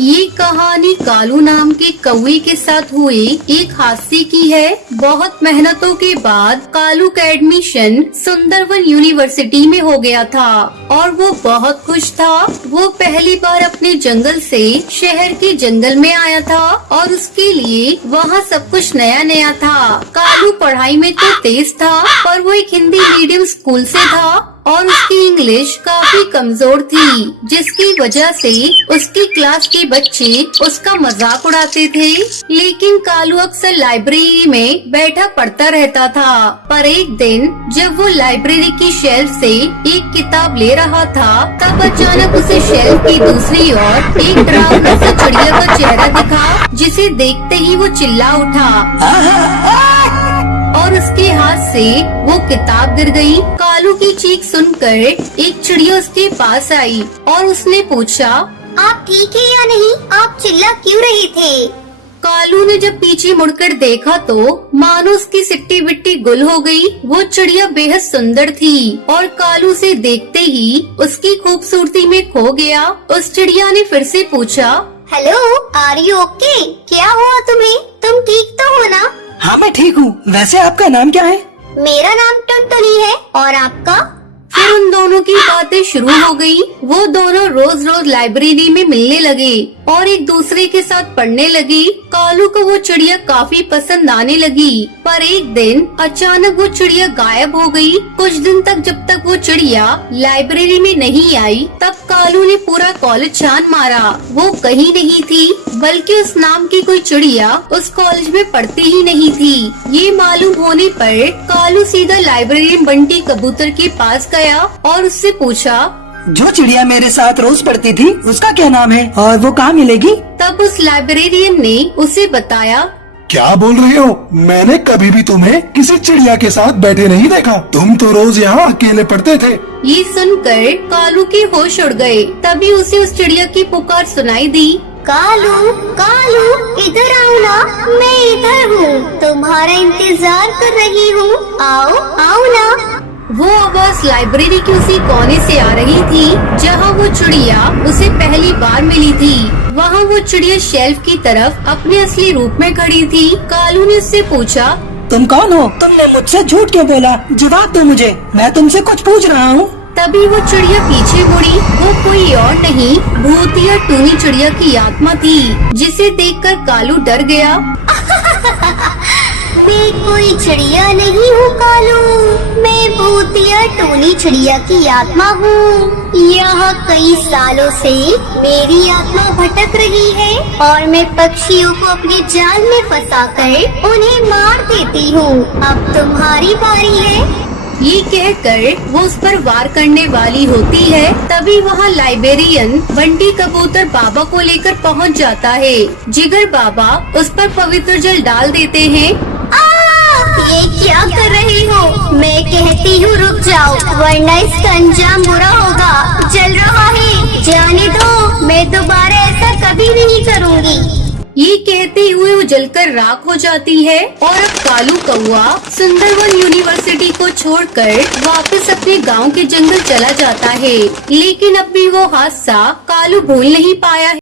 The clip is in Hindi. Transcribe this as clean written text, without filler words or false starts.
ये कहानी कालू नाम के कौवे के साथ हुए एक हादसे की है। बहुत मेहनतों के बाद कालू का एडमिशन सुंदरवन यूनिवर्सिटी में हो गया था और वो बहुत खुश था। वो पहली बार अपने जंगल से शहर के जंगल में आया था और उसके लिए वहाँ सब कुछ नया नया था। कालू पढ़ाई में तो तेज था पर वो एक हिंदी मीडियम स्कूल से था और उसकी इंग्लिश काफी कमजोर थी, जिसकी वजह से उसकी क्लास के बच्चे उसका मजाक उड़ाते थे। लेकिन कालू अक्सर लाइब्रेरी में बैठा पढ़ता रहता था। पर एक दिन जब वो लाइब्रेरी की शेल्फ से एक किताब ले रहा था, तब अचानक उसे शेल्फ की दूसरी ओर एक डरावना सा चिड़िया का चेहरा दिखा, जिसे देखते ही वो चिल्ला उठा और उसके हाथ से वो किताब गिर गई। कालू की चीख सुनकर एक चिड़िया उसके पास आई और उसने पूछा, आप ठीक है या नहीं? आप चिल्ला क्यों रहे थे? कालू ने जब पीछे मुड़कर देखा तो मानो उसकी सिट्टी बिट्टी गुल हो गई। वो चिड़िया बेहद सुंदर थी और कालू से देखते ही उसकी खूबसूरती में खो गया। उस चिड़िया ने फिर से पूछा, हेलो, आर यू ओके? क्या हुआ तुम्हें? तुम ठीक तो हो ना? हाँ मैं ठीक हूँ। वैसे आपका नाम क्या है? मेरा नाम टुनटुनी है और आपका? फिर उन दोनों की बातें शुरू हो गई। वो दोनों रोज रोज लाइब्रेरी में मिलने लगे और एक दूसरे के साथ पढ़ने लगे। कालू को वो चिड़िया काफी पसंद आने लगी। पर एक दिन अचानक वो चिड़िया गायब हो गई। कुछ दिन तक जब तक वो चिड़िया लाइब्रेरी में नहीं आई, तब कालू ने पूरा कॉलेज छान मारा। वो कहीं नहीं थी, बल्कि उस नाम की कोई चिड़िया उस कॉलेज में पढ़ती ही नहीं थी। ये मालूम होने पर कालू सीधा लाइब्रेरी में बंटी कबूतर के पास गया और उससे पूछा, जो चिड़िया मेरे साथ रोज पढ़ती थी उसका क्या नाम है और वो कहाँ मिलेगी? तब उस लाइब्रेरियन ने उसे बताया, क्या बोल रही हो? मैंने कभी भी तुम्हें किसी चिड़िया के साथ बैठे नहीं देखा। तुम तो रोज यहाँ अकेले पढ़ते थे। ये सुनकर कालू के होश उड़ गए। तभी उसे उस चिड़िया की पुकार सुनाई दी, कालू, कालू, इधर आओ ना, मैं इधर हूँ, तुम्हारा इंतजार कर रही हूँ, आओ, आओ ना। वो आवाज लाइब्रेरी की उसी कोने से आ रही थी जहाँ वो चिड़िया उसे पहली बार मिली थी। वहाँ वो चिड़िया शेल्फ की तरफ अपने असली रूप में खड़ी थी। कालू ने उससे पूछा, तुम कौन हो? तुमने मुझसे झूठ क्यों बोला? जवाब दो मुझे, मैं तुमसे कुछ पूछ रहा हूँ। तभी वो चिड़िया पीछे मुड़ी। वो कोई और नहीं, भूतिया टूनी चिड़िया की आत्मा थी, जिसे देखकर कालू डर गया। मैं कोई चिड़िया नहीं हूँ कालू, मैं भूतिया टूनी चिड़िया की आत्मा हूँ। यहाँ कई सालों से मेरी आत्मा भटक रही है और मैं पक्षियों को अपने जाल में फंसाकर उन्हें मार देती हूँ। अब तुम्हारी बारी है। ये कहकर वो उस पर वार करने वाली होती है। तभी वहाँ लाइब्रेरियन बंटी कबूतर बाबा को लेकर पहुँच जाता है। जिगर बाबा उस पर पवित्र जल डाल देते हैं। ये क्या कर रही हो? मैं कहती हूँ रुक जाओ, वरना इसका अंजाम बुरा होगा। जल रहा है, जाने दो, मैं दोबारा ऐसा कभी नहीं करूँगी। ये कहते हुए वो जलकर राख हो जाती है और अब कालू कौवा सुंदरवन यूनिवर्सिटी को छोड़कर वापस अपने गांव के जंगल चला जाता है। लेकिन अब भी वो हादसा कालू भूल नहीं पाया है।